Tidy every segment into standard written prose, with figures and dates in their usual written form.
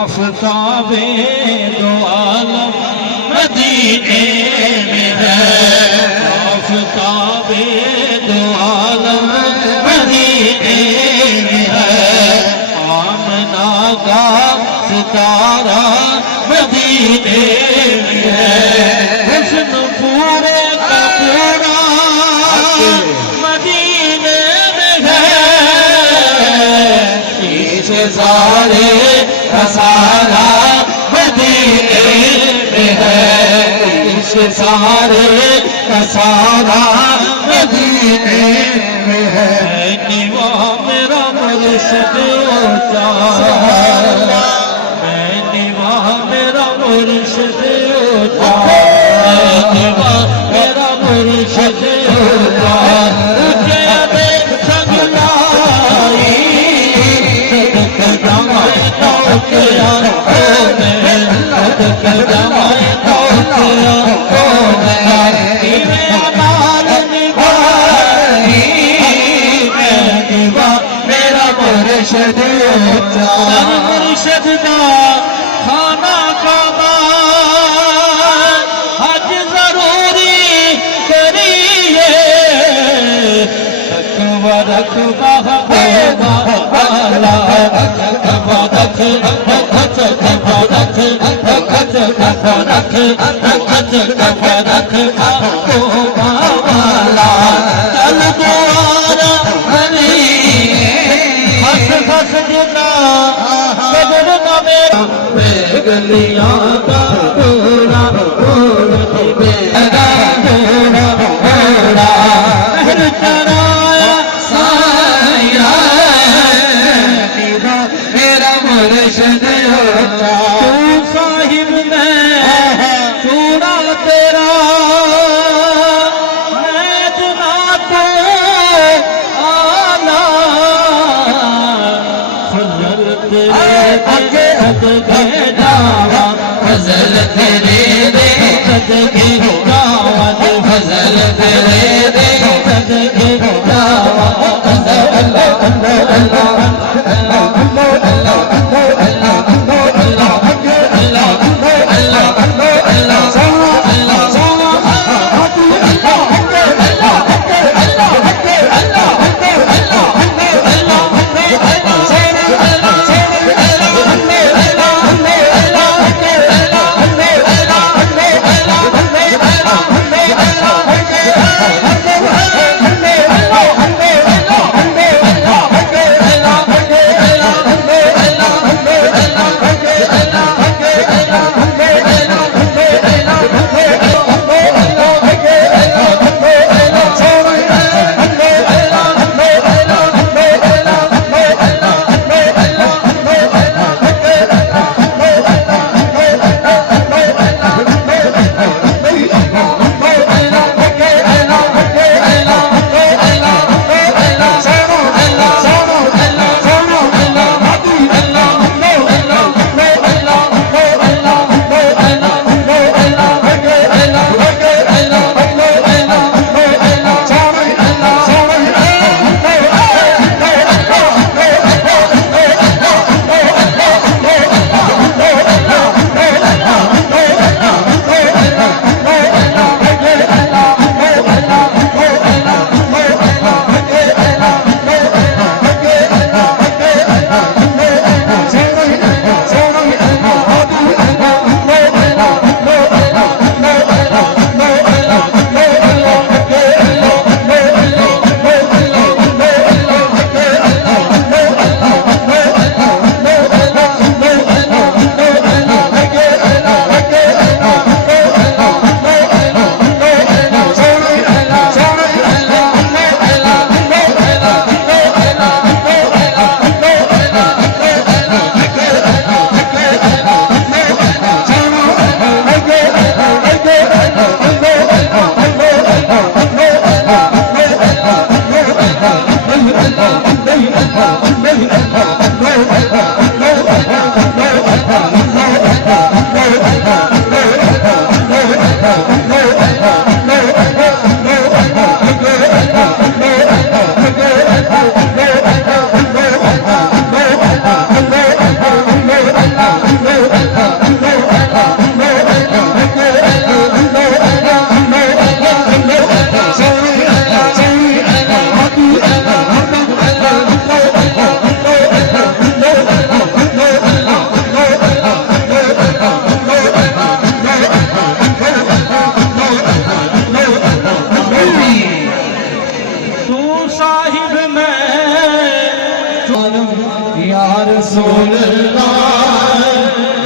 आफताबे दो आलम मदीने में है, आफताबे दो आलम मदीने में है, आमना का सितारा मदीने में है, हुस्न पूरे का पूरा मदीने में है, शीशे सारे का सारा मदीने में है, शीशे सारे का सारा मदीने में है। निवा मेरा मुर्शिद होता, मैं निवा मेरा मुर्शिद होता, निवा मेरा मुर्शिद होता, तुझे अबे सगलाई जमाए तौकिया ओ मैं, जमाए तौकिया ओ मैं, तेरे अमाल निभाई मैं निभा मेरा मुर्शिद होता। मुर्शिद का खाना काबा हज जरूरी करिए, रखवा रखवा होगा वाला, रखवा रखवा होगा वाला, चल द्वारा हरी हंस हंस जुना बदलना मेरा गलियां का घोड़ा घोड़ा मेरा घोड़ा घोड़ा महर चराया साया मेरा मुर्शिद होता। तू साहिब में चूड़ा तेरा मैं जनात आला, फजल तेरे दे सदके जावा, फजल तेरे दे सदके जावा, फजल तेरे दे सदके जावा। अल्लाह अल्लाह अल्लाह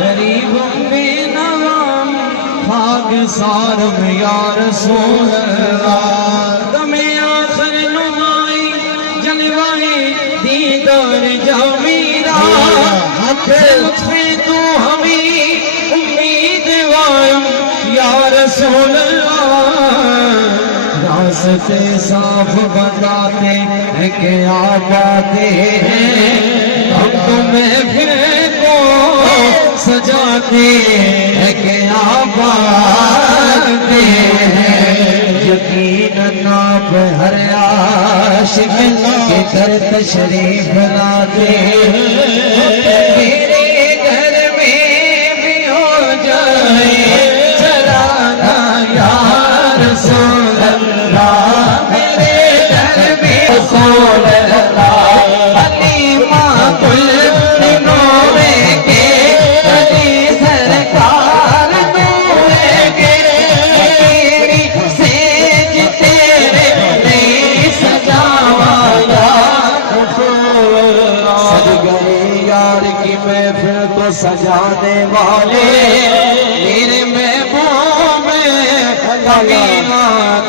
गरीब बेनवाम खाकसारम या रसूल दमे आखिर नुमाई जलवाए दीदार जामीरा लुत्फ़े तू हमें उम्मीदवार या रसूल रास्ते साफ बताते हैं कि आप आते हैं हम तुम्हें फिर को सजाते हैं कि आप आते हैं यकीनन आप हर आशिक के घर तशरीफ लाते हैं मेरे घर में भी हो जाए चलाना यार रसूल अल्लाह मेरे घर में रसूल अल्लाह हलीमा कुल नूरे के अली सरकार नूरे के तेरी सेज तेरे लिए सजावा यार रसूल सज गए यार की महफिल तो सजाने वाले मेरे महबूब कायनात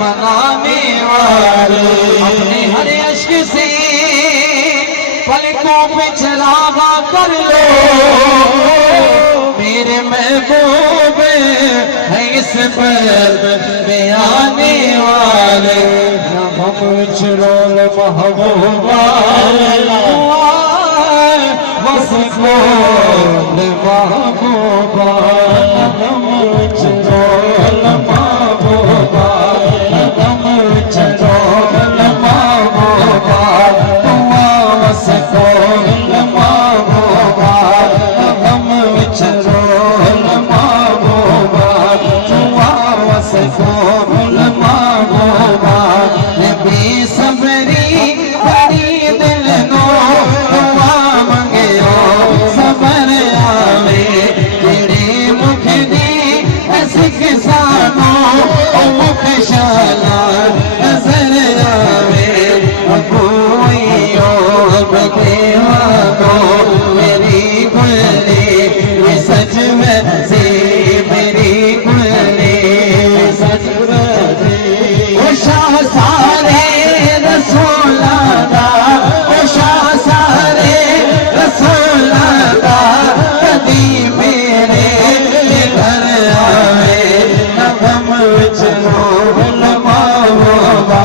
मनाने वाले अपने हर अश्क से पलकों पे चलावा कर लो मेरे महबूब है इस पर में आने वाले हम चरोल महबूबा बस बोल महबूबा हम चरोल महबूबा हम चरोल महबूबा बस बोल महबूबा हम चरोल महबूबा बस बोल महबूबा बेसब्री बड़ी दिल नो मंगयो सबर आवे तेरे मुख दी सिख सानो मुख शाला नजर आवे कोइयो बदेवानो मेरी गुले सच में से मेरी गुले सच में शाह सारे रसूला दा शाह सारे रसूला दा कदी मेरे घर आवे नगम विच रोल महबूबा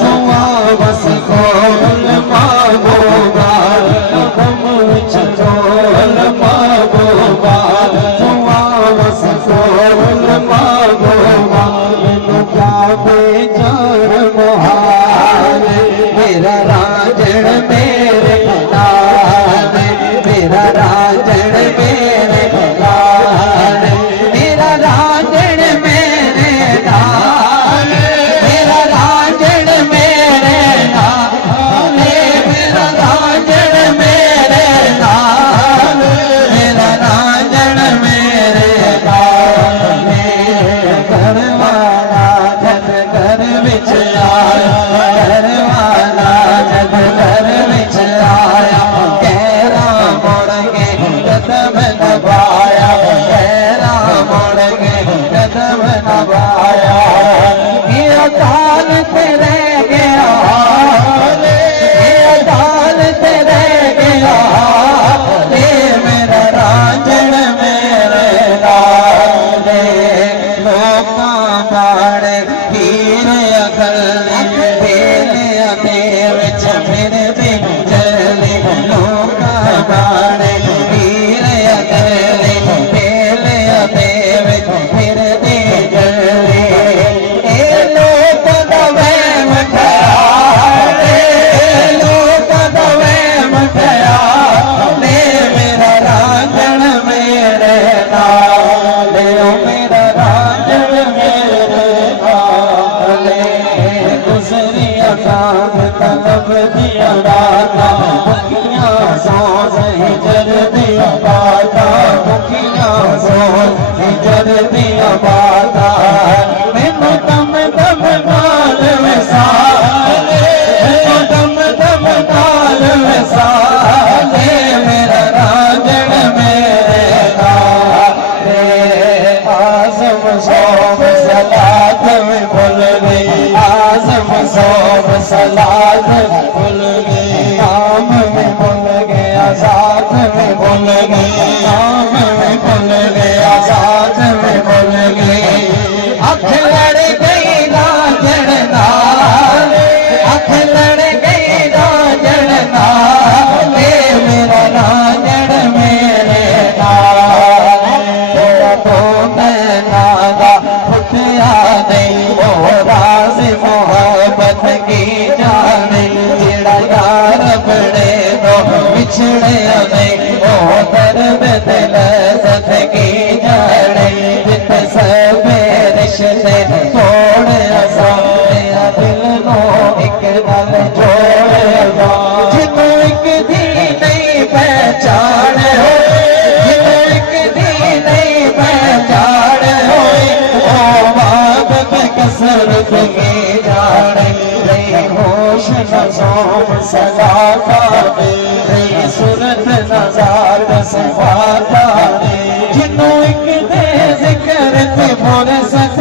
तुआ बस कोल महबूबा नगम विच रोल महबूबा तुआ बस कोल महबूबा मैनू क्या बेजार मुहार मेरा राजन मेरे लाल मेरा राजन मेरे लाल मेरा राजन मेरे लाल मेरा राजन मेरे लाल मेरा राजन मेरे लाल मेरा राजन मेरे लाल घर वाला जग घर विच आया घर वाला जग घर विच आया गहरा मुड़ के कदम नभाया गहरा मुड़ के कदम नभाया ये अदालत रह गया ये अदालत रह गया मेरा राजन मेरे लाल लोका बाड़े हीर अगले बेलिया विच फिर भी जले लोका बाड़े हीर अगले बेलिया विच फिर भी जले ए लोक दवे मठया लोक दवे मठया मेरा राजन मेरे लाल मेरा राजन मेरे लाल गुजरिया कान तलब दिया दाता मुखिया सोच हिजर दिया बाता मुखिया सोच हिजर दिया बाता मैनू दम दम नाल वसाले मैनू दम दम नाल वसाले मेरा गए, नाम में भूल गए, आजाद में भूल गए। अख लड़ गई राजन नाल, अख लड़ गई राजन नाल, मेरा राजन मेरे नाल। तेरा तो नैना दा फुटिया नहीं, वो राज मोहब्बत की जाने, जेड़ा यार बड़े दो बिछड़े नहीं, वो दर्द दिल की जाने। जित सब रिश्ते तोड़ सामने, दिल नो एक गल जोड़, जिन्हों एक दी नहीं पहचान हो, जिन्हों एक दी नहीं पहचान हो, ओ बाप पे कसरत की जाने। रही होश न सोम सदा पावे, रही सूरत नजार सफा पावे, जिन्हों एक दे जिक्र ते मोर सक